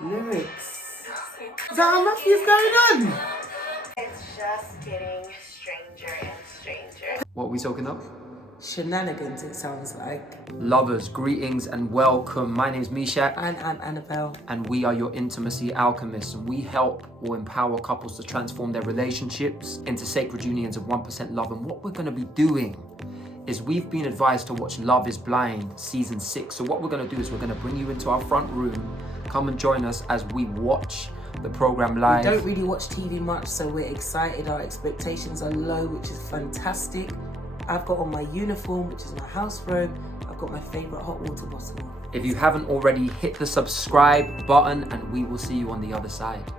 Lyrics. Is that how Matthew's going on? It's just getting stranger and stranger. What are we talking of? Shenanigans, it sounds like. Lovers, greetings and welcome. My name's Meshach. And I'm Annabel. And we are your Intimacy Alchemists. And we help or empower couples to transform their relationships into sacred unions of 1% love. And what we're going to be doing is we've been advised to watch Love is Blind season 6. So what we're going to do is we're going to bring you into our front room. Come and join us as we watch the program live. We don't really watch TV much, so we're excited. Our expectations are low, which is fantastic. I've got on my uniform, which is my house robe. I've got my favourite hot water bottle. If you haven't already, hit the subscribe button and we will see you on the other side.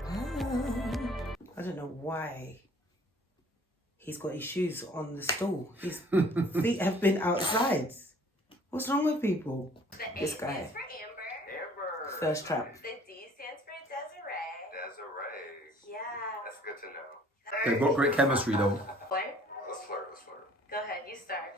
I don't know why he's got his shoes on the stool. His feet have been outside. What's wrong with people? The This A guy. stands for Amber. Amber. First trap. The D stands for Desiree. Desiree. Yeah. That's good to know. They've got great chemistry though. Flirt? Let's flirt. Let's flirt. Go ahead, you start.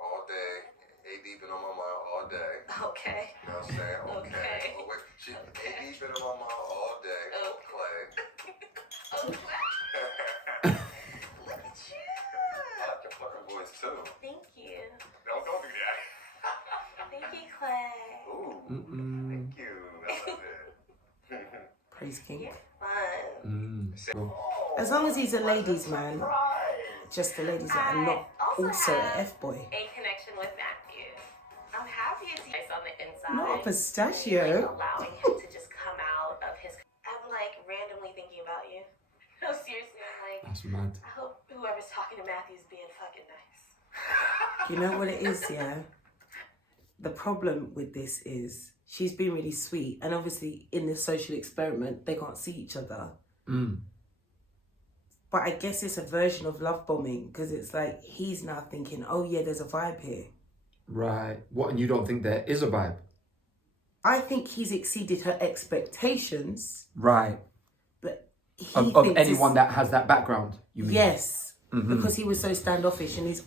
All day. A deep been on my mind all day. Okay. You know what I'm saying? Okay. Okay. Oh, wait. A deep been on my mind all day. Oh. Clay. Oh, wow. Look at you. I like your flirting voice too. Thank you. Don't do that. Thank you, Clay. Ooh. Thank you. I love it. Praise King. You're fun. As long as he's a ladies' man, just the ladies man, and not also an F-boy. A connection with Matthew. I'm happy it's nice on the inside. Not a Like, pistachio. allowing him to just come out of his. I'm like randomly thinking about you. No, seriously, I'm like, That's mad. I hope whoever's talking to Matthew's being fucking nice. You know what it is, yeah? The problem with this is she's been really sweet, and obviously in this social experiment they can't see each other. But I guess it's a version of love bombing, because it's like he's now thinking, oh yeah, there's a vibe here. Right. What, and you don't think there is a vibe? I think he's exceeded her expectations, Right. but he Of thinks anyone that has that background, you mean? yes, because he was so standoffish, and he's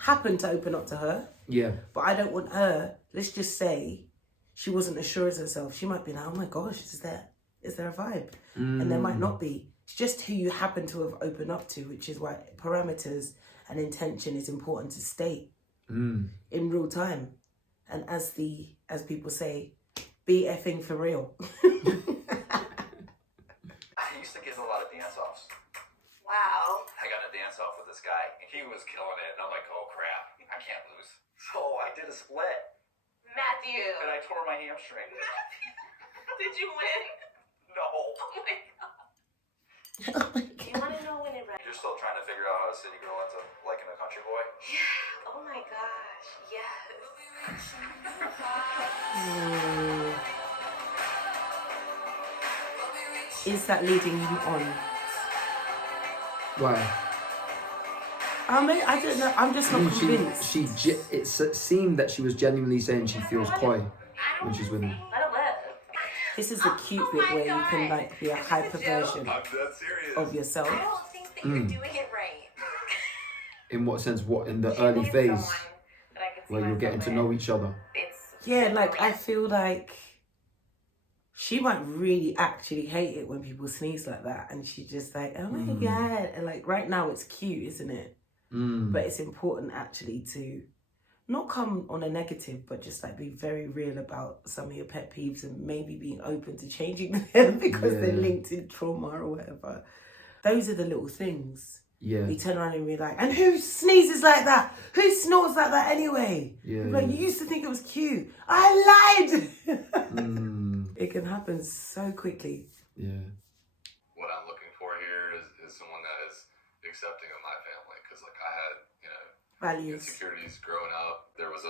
happened to open up to her. Yeah. But I don't want her, let's just say, she wasn't as sure as herself. She might be like, oh my gosh, is there a vibe? And there might not be. It's just who you happen to have opened up to, which is why parameters and intention is important to state in real time. And as people say, be effing for real. I used to get a lot of dance-offs. Wow. I got a dance-off with this guy, and he was killing it. And I'm like, oh, crap. I can't lose. So I did a split, Matthew. and I tore my hamstring. Matthew. Did you win? No. Oh my god. You want to know when it right? You're still trying to figure out how a city girl ends up liking a country boy? Yeah. Oh my gosh. Yes. Is that leading him on? Why? I don't know. I'm just not convinced. It seemed that she was genuinely saying she feels coy when she's with him. Let it live. This is the cute bit where you can like be a hyper version I'm dead serious. of yourself. I don't think that you're doing it right. In what sense? What, in the early She's phase someone that I could see where you're myself getting to in. know each other? It's Yeah, like I feel like she might really actually hate it when people sneeze like that, and she's just like, oh my god, and like right now it's cute, isn't it? But it's important actually to not come on a negative, but just like be very real about some of your pet peeves and maybe being open to changing them because they're linked in trauma or whatever. Those are the little things. Yeah. You turn around and be like, and who sneezes like that? Who snorts like that anyway? Yeah. Like, you used to think it was cute. I lied! It can happen so quickly. Yeah. What I'm looking for here is someone that is accepting of my family. Because, like, I had, Values. insecurities growing up. There was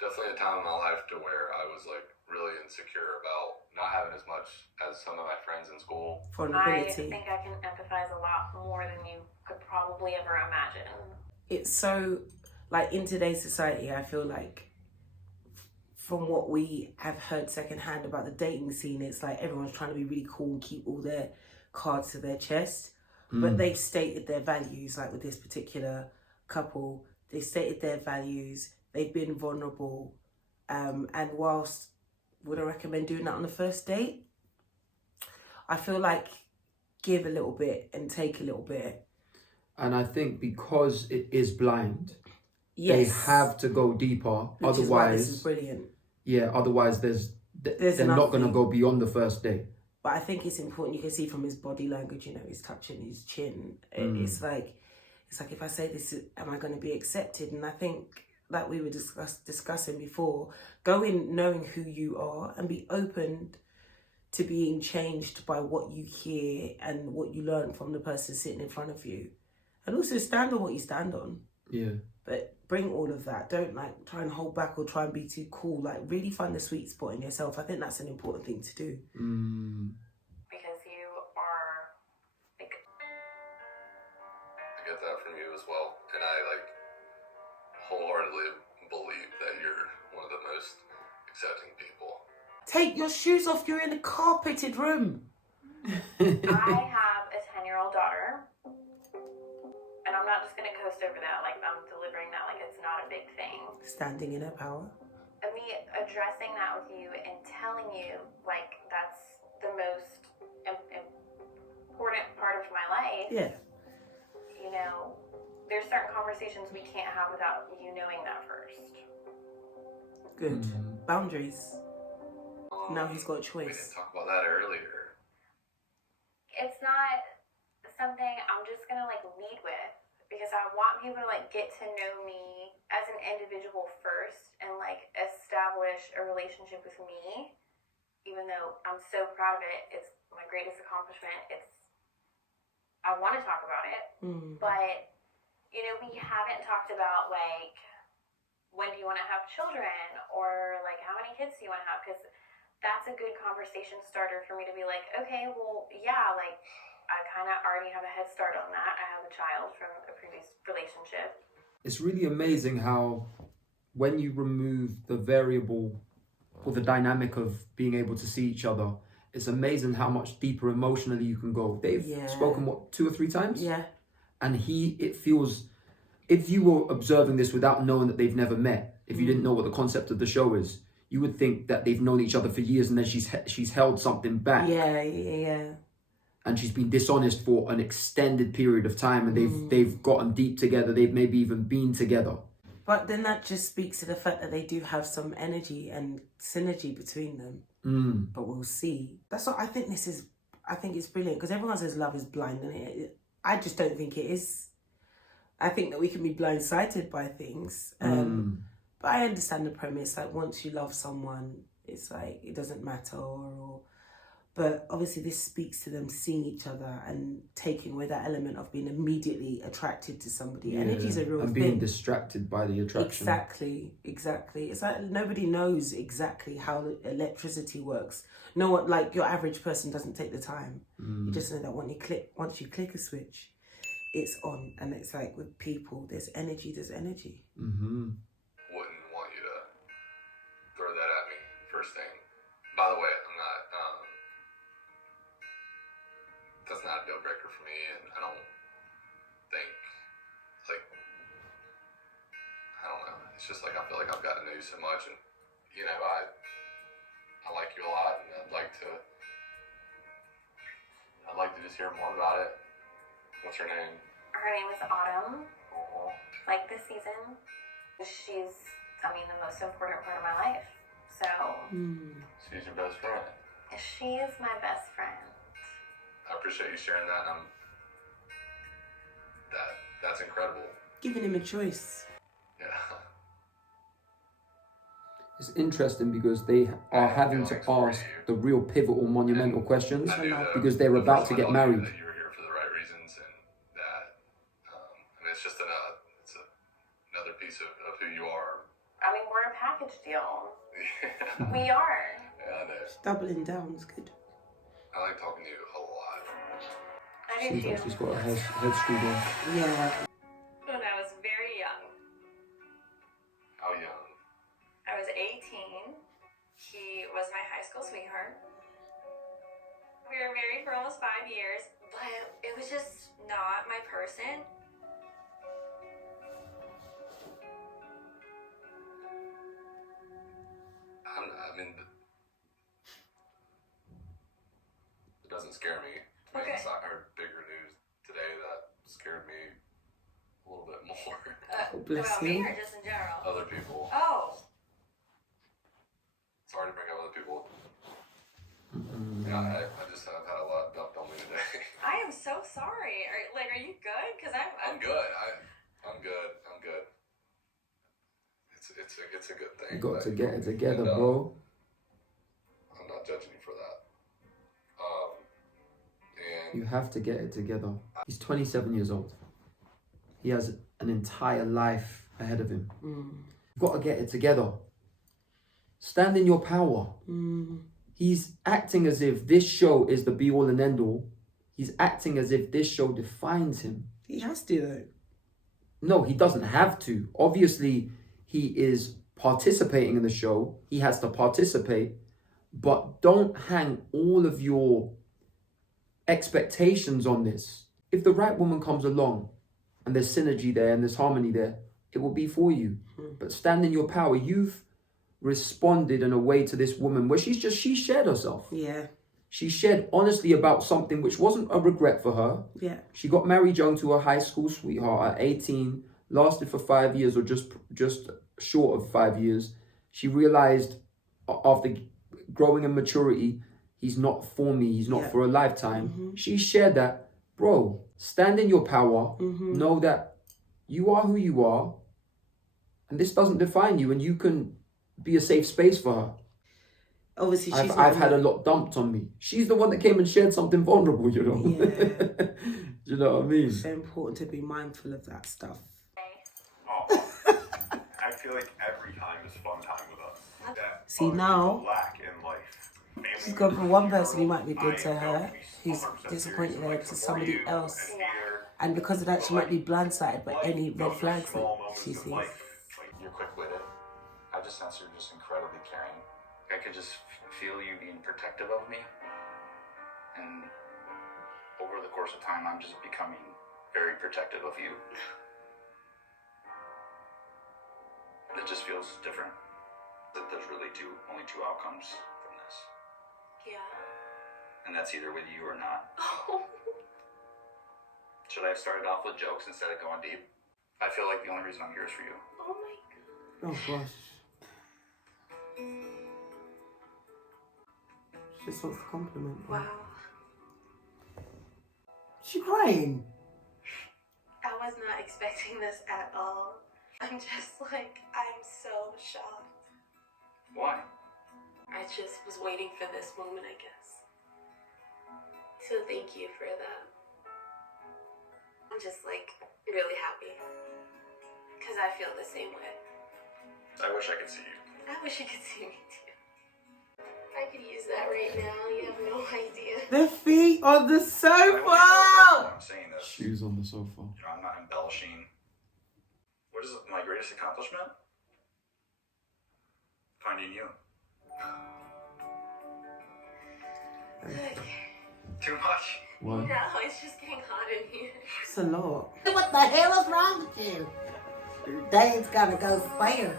definitely a time in my life to where I was, like, really insecure about not having as much as some of my friends in school. I Vulnerability. think I can empathize a lot more than you could probably ever imagine. It's so, like, in today's society, I feel like from what we have heard secondhand about the dating scene, it's like everyone's trying to be really cool and keep all their cards to their chest. But they've stated their values, like with this particular couple, they stated their values, they've been vulnerable. And whilst would I recommend doing that on the first date? I feel like give a little bit and take a little bit. And I think because it is blind, yes, they have to go deeper. Which otherwise, is why this is brilliant. Yeah, otherwise they're not going to go beyond the first date. But I think it's important. You can see from his body language, you know, he's touching his chin. It's like if I say this, am I going to be accepted? And I think like we were discussing before, go in knowing who you are and be open to being changed by what you hear and what you learn from the person sitting in front of you. And also stand on what you stand on. Yeah. But bring all of that. Don't like try and hold back or try and be too cool. Like really find the sweet spot in yourself. I think that's an important thing to do. Because you are like... I get that from you as well. And I like wholeheartedly believe that you're one of the most accepting people. Take your shoes off. You're in a carpeted room. I have a 10-year-old daughter. And I'm not just going to coast over that, like I'm delivering that like it's not a big thing. Standing in her power. And me addressing that with you and telling you like that's the most important part of my life. Yeah. You know, there's certain conversations we can't have without you knowing that first. Good. Boundaries. Now he's got a We didn't choice. talk about that earlier. It's not something I'm just going to like lead with. Because I want people to like get to know me as an individual first and like establish a relationship with me. Even though I'm so proud of it, it's my greatest accomplishment. I want to talk about it, but you know, we haven't talked about like when do you want to have children or like how many kids do you want to have? Because that's a good conversation starter for me to be like, okay, well, yeah, like. I kind of already have a head start on that. I have a child from a previous relationship. It's really amazing how when you remove the variable or the dynamic of being able to see each other, it's amazing how much deeper emotionally you can go. They've spoken, what, 2 or 3 times? Yeah. And it feels, if you were observing this without knowing that they've never met, if you didn't know what the concept of the show is, you would think that they've known each other for years and then she's held something back. Yeah. And she's been dishonest for an extended period of time, and they've gotten deep together. They've maybe even been together. But then that just speaks to the fact that they do have some energy and synergy between them. But we'll see. That's what I think. I think it's brilliant because everyone says love is blind, and I just don't think it is. I think that we can be blindsided by things. But I understand the premise. Like once you love someone, it's like it doesn't matter But obviously this speaks to them seeing each other and taking away that element of being immediately attracted to somebody. Energy is a real thing. And being distracted by the attraction. Exactly. It's like nobody knows exactly how electricity works. No one, like your average person doesn't take the time. You just know that once you click a switch, it's on. And it's like with people, there's energy. Wouldn't want you to throw that at me first thing. By the way, I'm not... that's not a deal breaker for me, and I don't think, like, I don't know. It's just like I feel like I've gotten to know you so much, and you know, I like you a lot, and I'd like to just hear more about it. What's her name? Her name is Autumn. Like this season, she's, I mean, the most important part of my life. So She's your best friend. She is my best friend. I appreciate you sharing that. That's incredible. Giving him a choice. Yeah. It's interesting because they are having to ask the real pivotal, monumental questions because they're about to get married. That you were here for the right reasons, and that I mean, it's just another piece of who you are. I mean, we're a package deal. Yeah. We are. Yeah, I know. Doubling down is good. I like talking to you a lot. I do Seems like too. she's got her head screwed on. Yeah. When I was very young. How young? I was 18. He was my high school sweetheart. We were married for almost 5 years, but it was just not my person. I mean, doesn't scare me. To be honest, I heard bigger news today that scared me a little bit more. Bless about you. me or just in general? Other people. Oh. Sorry to bring up other people. Yeah, I just have had a lot dumped on me today. I am so sorry. Are you good? Because I'm good. I'm good. It's a good thing. You got to but- get it together, and, bro. I'm not judging you for that. And You have to get it together. He's 27 years old. He has an entire life ahead of him. You've got to get it together. Stand in your power. He's acting as if this show is the be all and end all. He's acting as if this show defines him. He has to though. No, he doesn't have to. Obviously, he is participating in the show. He has to participate. But don't hang all of your expectations on this. If the right woman comes along and there's synergy there and there's harmony there, it will be for you. But stand in your power. You've responded in a way to this woman where she shared herself. Yeah. She shared honestly about something which wasn't a regret for her. Yeah. She got married young to her high school sweetheart at 18, lasted for 5 years or just short of 5 years. She realized after growing in maturity, he's not for me, he's not for a lifetime. She shared that, bro, stand in your power, know that you are who you are, and this doesn't define you, and you can be a safe space for her. Obviously, I've had a lot dumped on me. She's the one that came and shared something vulnerable, you know. Yeah. You know what I mean? It's so important to be mindful of that stuff. Oh, I feel like every time is fun time with us. That See, other now, people lack in life. Family she's gone from one person who might be members, good to I her, know who's we disappointed her, like to support somebody you else. and be there. And because of that, she might be blindsided by any red Those are flags small that moments she of sees. life. You're quick-witted. I just sense you're just incredibly caring. I could just feel you being protective of me. And over the course of time, I'm just becoming very protective of you. It just feels different. That there's really only two outcomes from this. Yeah. And that's either with you or not. Should I have started off with jokes instead of going deep? I feel like the only reason I'm here is for you. Oh my god. Oh gosh. She just wants a compliment. Wow. She crying. I was not expecting this at all. I'm just like, I'm so shocked. Why? I just was waiting for this moment, I guess. So thank you for that. I'm just like really happy. Because I feel the same way. I wish I could see you. I wish you could see me too. I could use that right now. You have no idea. The feet on the I want you to know sofa. I'm saying this. Shoes on the sofa. You know, I'm not embellishing. What is my greatest accomplishment? Finding you. Okay. Too much? Why? No, it's just getting hot in here. It's a lot. What the hell is wrong with you? Dane's gotta go spare.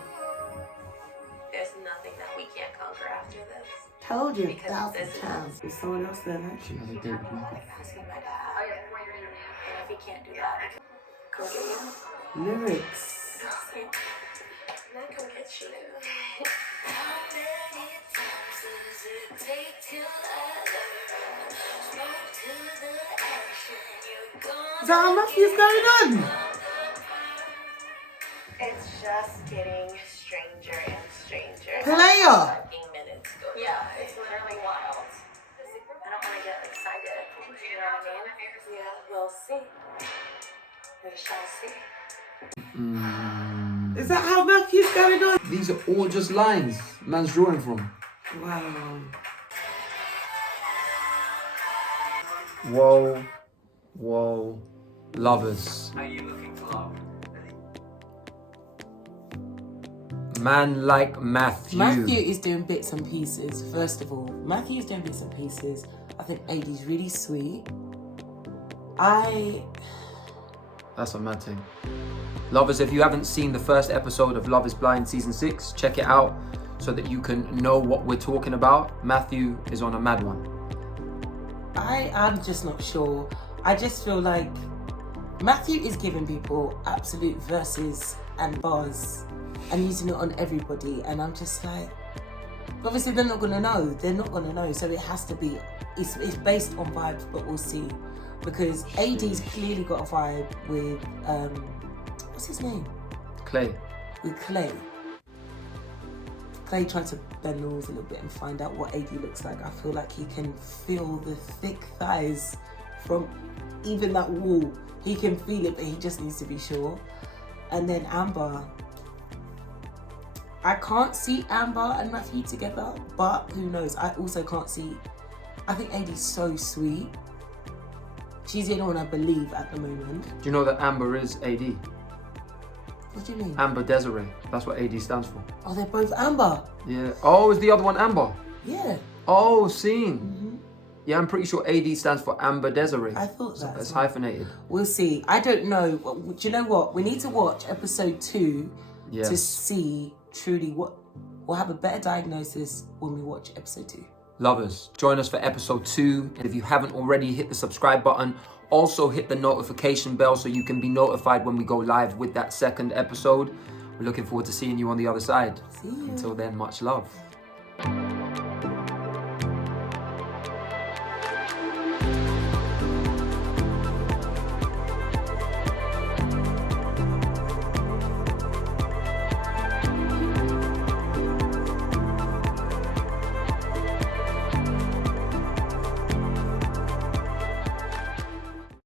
There's nothing that we can't conquer after this. Told you Because 1,000 this is- times. Is someone else there next? She had a date with me. Like asking my dad. Oh yeah, before your interview. And if he can't do that, I can come get you. Lyrics. And I come get you. Is that how Matthew's going on? It's just getting stranger and stranger. Player. Fucking minutes go. Yeah, it's literally wild. I don't want to get excited. You know what I mean? Yeah, we'll see. We shall see. Is that how Matthew's going on? These are all just lines man's drawing from. Wow. Whoa, whoa, lovers. Are you looking for love? Man like Matthew. Matthew is doing bits and pieces. First of all, Matthew is doing bits and pieces. I think AD's really sweet. That's a mad thing. Lovers, if you haven't seen the first episode of Love is Blind Season 6, check it out so that you can know what we're talking about. Matthew is on a mad one. I'm just not sure. I just feel like Matthew is giving people absolute verses and bars and using it on everybody, and I'm just like, obviously they're not gonna know. So it has to be. It's based on vibes, but we'll see. Because AD's clearly got a vibe with what's his name? Clay. With Clay. Clay tried to bend the rules a little bit and find out what AD looks like. I feel like he can feel the thick thighs from even that wall. He can feel it, but he just needs to be sure. And then Amber. I can't see Amber and Matthew together, but who knows? I also can't see. I think AD's so sweet. She's the only one I believe at the moment. Do you know that Amber is AD? What do you mean? Amber Desiree. That's what AD stands for. Oh, they're both Amber. Yeah. Oh, is the other one Amber? Yeah. Oh, seen. Yeah, I'm pretty sure AD stands for Amber Desiree. I thought that. It's hyphenated. We'll see. I don't know. Do you know what? We need to watch episode 2 to see truly what. We'll have a better diagnosis when we watch episode 2. Lovers, join us for episode 2. And if you haven't already, hit the subscribe button. Also hit the notification bell so you can be notified when we go live with that second episode. We're looking forward to seeing you on the other side. See you. Until then, much love.